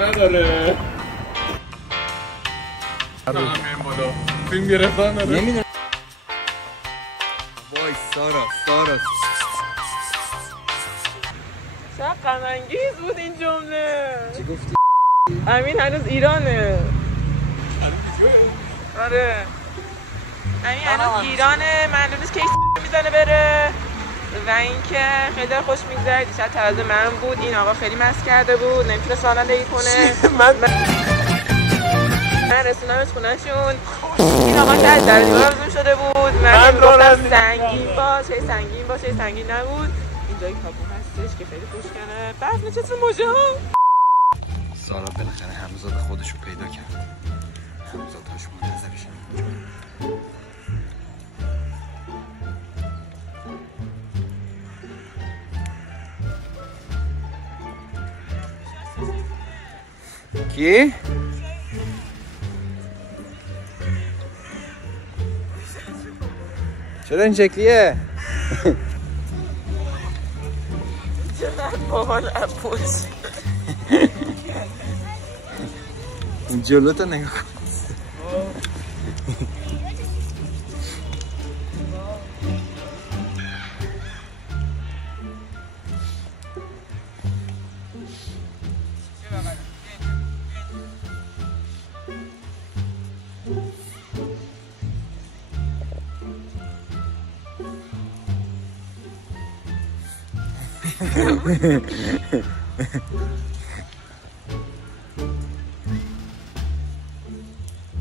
نداره فیلم گرفتن نداره. نمیدونم. وای سارا چقدر غم انگیز بود این جمله. چی گفتی؟ امین هنوز ایرانه. آره امین هنوز ایرانه، معلوم نیست کی میزنه بره و اینکه خیلی خوش میگذره. دیشب تازه من بود، این آقا خیلی مست کرده بود، نمیتونه رانندگی کنه. من رسونمش خونه‌شون. این آقا که از در دیوار آویزون شده بود. من گفتم سنگین باش، هی سنگین باش، هی سنگین نبود. اینجا یک کاپو هستش که خیلی خوشگله. بعد نشست رو موجه ها. سارا بالاخره همزاد خودش رو پیدا کرد. همزادهاش منتظرش. کی؟ چرا این شکلیه؟ چقدر باحال اپوش. این جلو تو نگاه کن.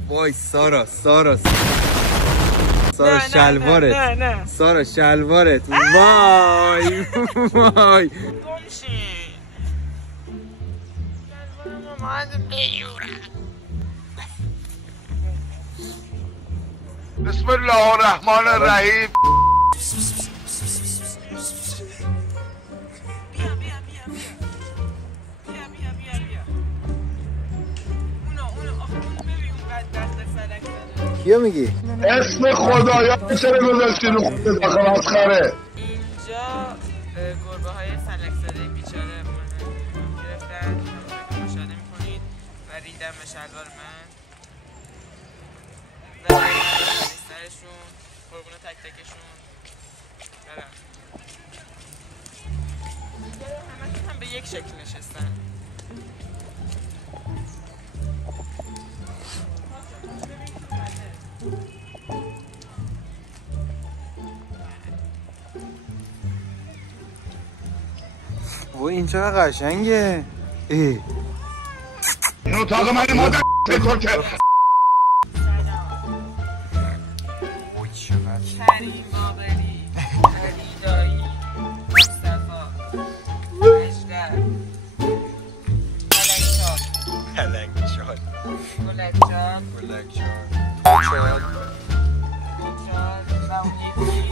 وای سارا شلوارت. نه سارا شلوارت. وای وای گمشی شلوارم اومد بیورم. بسم الله الرحمن الرحیم. کیو میگی؟ اسم خدایا چرا گذاشتی رو خود داخل مسخره؟ اینجا گربه های فلک زده بیچاره گرفتن، مشاهده میکنید و ریدن به شلوار من و سرشون قربونه تک تکشون برم. همه هم به یک شکل نشستن. و این چقدر قشنگه. این اتاق من مادر تو که وای چقدر کریم بابری، علی دایی، مصطفا، اجدر، پلنگچال گلکجان و اون یکی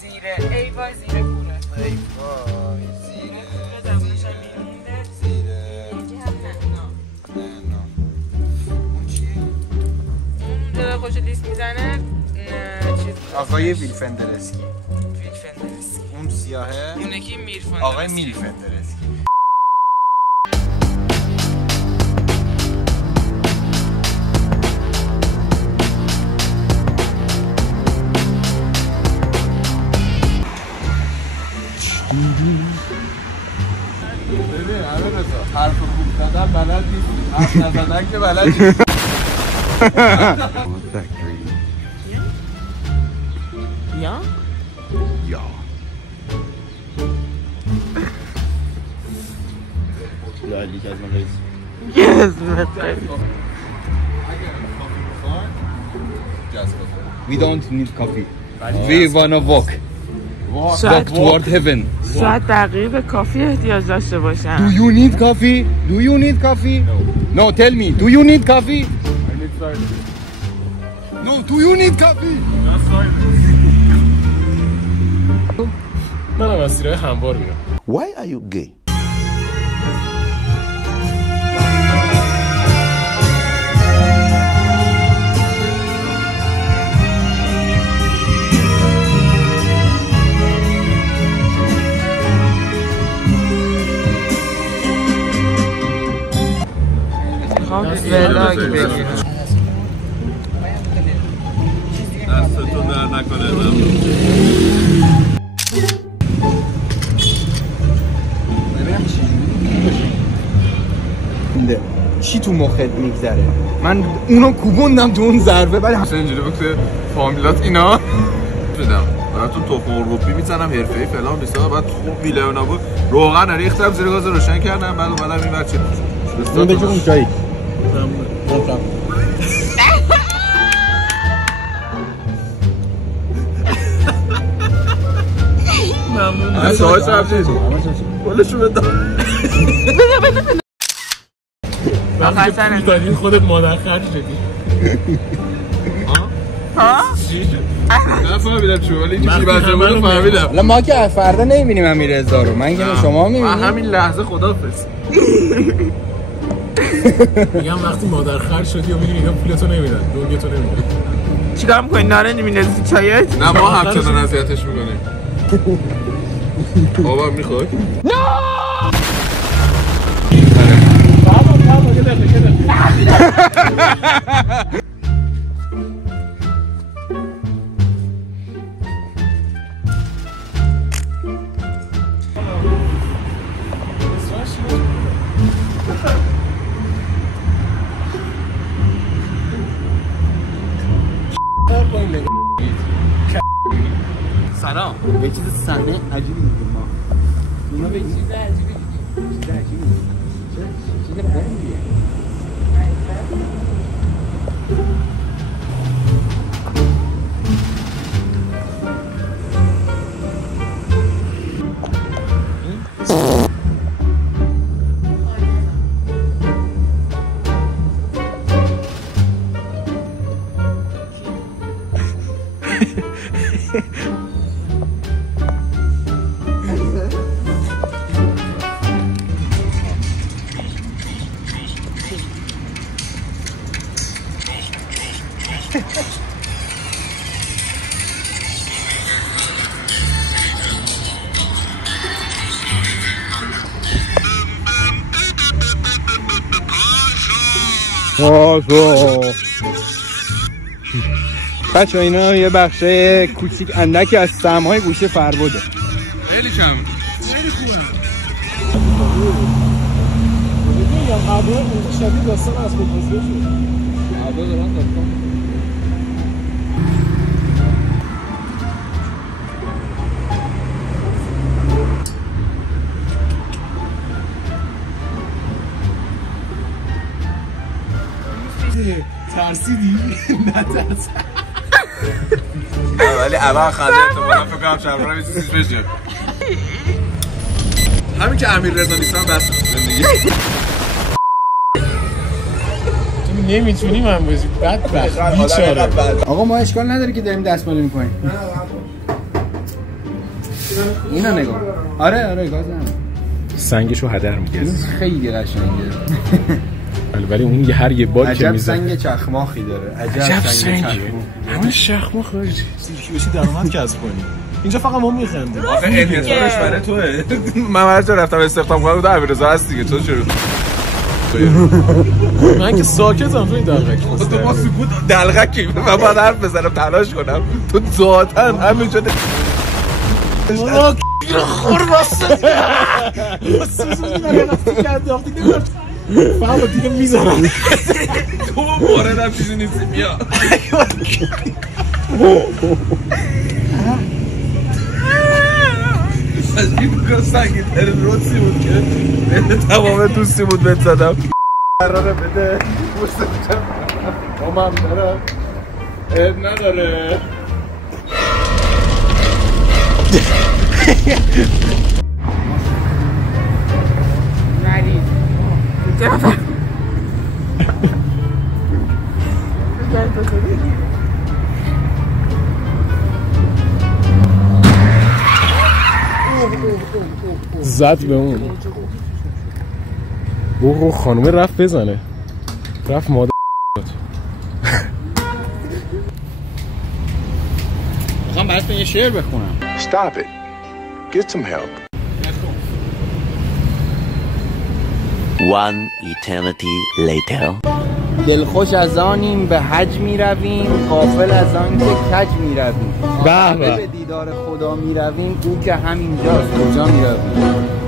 زیره. ای وای زیره کوره. ای وای زیره کوره دمونش هم میرونده. یکی هم نه اون چیه؟ اون داره خوش لیست میزنه. آقای ویلفندرسکی. ویلفندرسکی. اون سیاهه. اون یکی میرفندرسکی. آقای میلفندرسکی. ببین همه رسا حرف خوب زدن بلد نیستی، حرف نزدن که بلد نیستی. یا؟ یا لالی که از من رئیس We don't need coffee. We wanna walk. Walk toward heaven. شاید دقیق به کافی احتیاج داشته Do باشم. you need coffee? Do you need coffee? No, tell me. Do you need coffee? I need silence. No, do you need coffee? Not silence. من هم از سیرهای هموار میرم. Why are you gay? ولاگ بگیر. دستتون در نکنه. چی تو مخت میگذره؟ من اونو کوبوندم تو اون ضربه ولی مثلا اینجوری بود که فامیلات اینا بدم براتون تخم مرغ میزنم حرفه‌ای فلان بیسا بعد خوب بیله اونا بود روغن ریختم زیر گاز روشن کردم بعد اومدم این بچه اون بگو اون جایی ممنون شاید سبزی کلشو بدم آخر سرم دادین خودت مادر خرج شدی ها؟ نه فهمیدم چون ولی اینجوری بچه بود فهمیدم حالا ما که فردا نمیبینیم امیررضا رو من که شما میبینیم همین لحظه خدافظ میگم وقتی مادر خرج شدی و میگی میگم پولتو نمیدن دنیاتو نمیدن چیکار میکنی نارنجی میندازی چایت؟ نه ما همچنان اذیتش میکنیم بابا میخوای؟ سلام یه چیز صحنه عجیبی میگیم ما اینا به چیز عجیبی میگیم چیز عجیبی چیز بومیه بچه اینا یه بخش کوچیک اندکی از سهم‌های گوشه فربده خیلی کم خیلی خوبه میگم عبا شبیه داستان از خودبازده شد عبا دارن داستان ترسیدی؟ نه ترس ولی الان خنده احتمالا فکر کنم شبرا یه چیزی بشه همین که امیررضا نیستم بس زندگی نمیتونی من بازی بدبخت بیچاره آقا ما اشکال نداره که داریم دستمالی میکنیم اینا نگاه آره گاز هم سنگشو هدر میگه خیلی قشنگه ولی اون یه هر یه بار که میزنه عجب سنگ چخماخی داره عجب سنگ همه شخماخ داره سیرکی بشی درآمد کسب کنی اینجا فقط ما میخندیم آخه انحصارش برای توئه من هر جا رفتم استخدام کنم بودم امیررضا هست دیگه تو چرا من که ساکتم تو این دلغک تو با سکوت دلغکی من باید حرف بزنم تلاش کنم تو ذاتن همینجا خور واسه فهم دیگه میزنم تو موردم چیزی نیستی بیا از این بگاه سنگی ترین روسی بود که بین تمام دوستی بود بهت زدم قراره بده بوستم مامم دارم عیب نداره زد به اون او خانومه رفت بزنه رفت مادر میخوام براتون یه شعر بخونم Stop it. Get some help. One eternity later. دلخوش از آنیم به حج می رویم، غافل از آن که کج می رویم. به دیدار خدا می رویم، او که همینجاست کجا می رویم.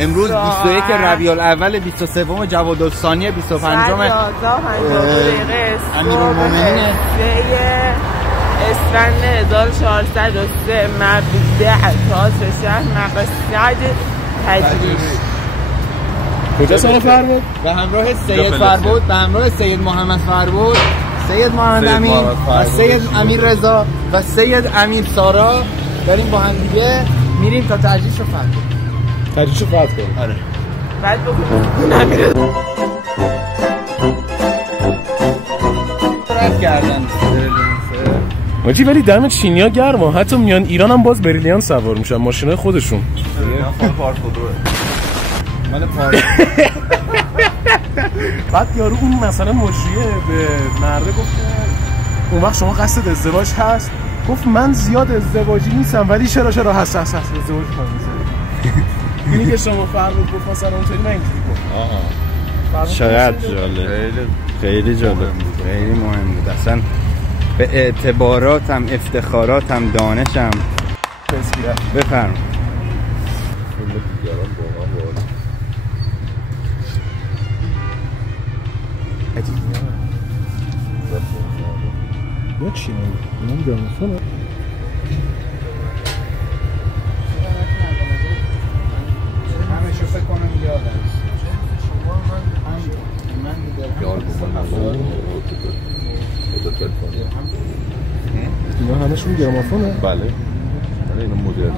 امروز 21 ربیع الاول 23 جواد الثانی 25 امیرالمومنین اسفند 1403 مبدأ تاج شهر مقصد تجریش. کجا سال فرمود؟ به همراه سید فربود، به همراه سید محمد فربود، سید محمد امین و سید امیر رضا و سید امیر سارا داریم با هم دیگه میریم تا تجریش رو فتح کنیم. تجریش رو فتح کنیم. آره. بعد بکنیم امیر رد کردن ماجی. ولی دم چینیا گرمه، حتی میان ایران هم باز بریلیان سوار میشن، ماشینای خودشون. مال پارک. بعد یارو اون مثلا مجریه به مرده گفت اون وقت شما قصد ازدواج هست؟ گفت من زیاد ازدواجی نیستم ولی چرا هست ازدواج کنم. اینی که شما فرمود گفت مثلا اونطوری من اینجوری گفت. چقدر جالب، خیلی جالب بود، خیلی مهم بود. اصلا به اعتباراتم، افتخاراتم، دانشم بفرم. یا چی نمی؟ اینم گرامافونه؟ همشو فکر کنم یادم اینا همشون گرامافونه؟ بله اینا مدرن.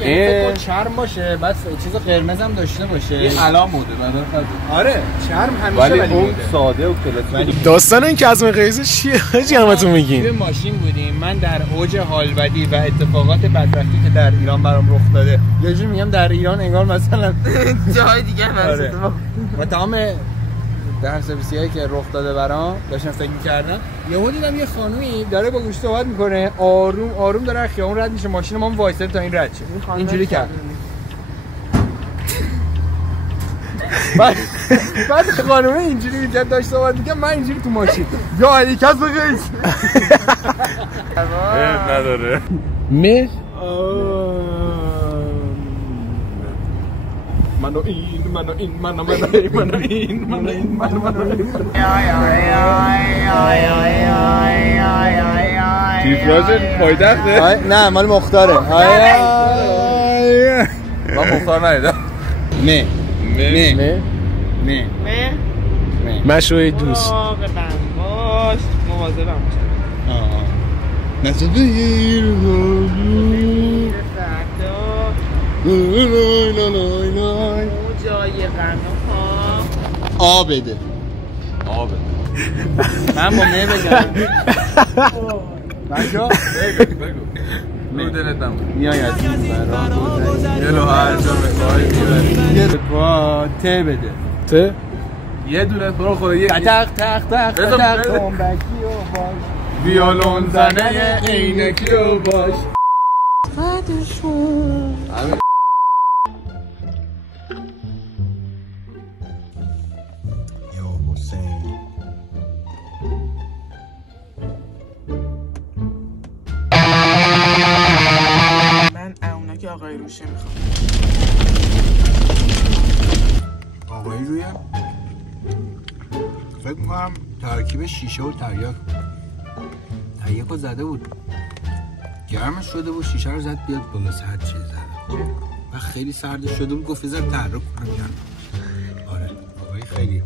این چرم باشه، بعد چیز قرمز هم داشته باشه. این الان موده بعدا. آره چرم همیشه ولی اون ساده و کلاسیک. داستان این کظم قیزه چیه؟ چی همتون میگین؟ توی ماشین بودیم، من در اوج حال بدی و اتفاقات بدبختی که در ایران برام رخ داده، یه جوری میگم در ایران انگار مثلا جای دیگه هم و تمام در سرویسیایی که رخ داده برام داشتم فکر می‌کردم. یهو دیدم یه خانومی داره با گوش صحبت میکنه، آروم آروم داره از خیابون رد میشه، ماشین ما وایساده تا این رد شه. اینجوری کرد. بعد خانومه اینجوری میکرد داشت صحبت میکرد، من اینجوری تو ماشین یا علی کس بقیس نداره مه منو این تیفراژ پایتخته؟ نه مال مختاره. من مختار ندیدم. مه مشوی دوست مراقبم باش، مواظبم باش. نسل بگیر اون جای غم آ بده. من با مه بگم بچه بگو رو دلت نمون میای از این برام یلو هر جا بخوای میبری یه با ته بده. ته؟ یه دونه تو رو خدا یه تق تنبکی و باش، ویولون زنه عینکی و باش. من اونکی آقای روشه میخوام. آقایی روی فکر میکنم ترکیب شیشه و تریاک رو زده بود، گرمش شده بود، شیشه رو زد بیاد بالا سر چیز زده و خیلی سرد شده بود، گفت بذار تحرک کنم. آره آقایی خیلی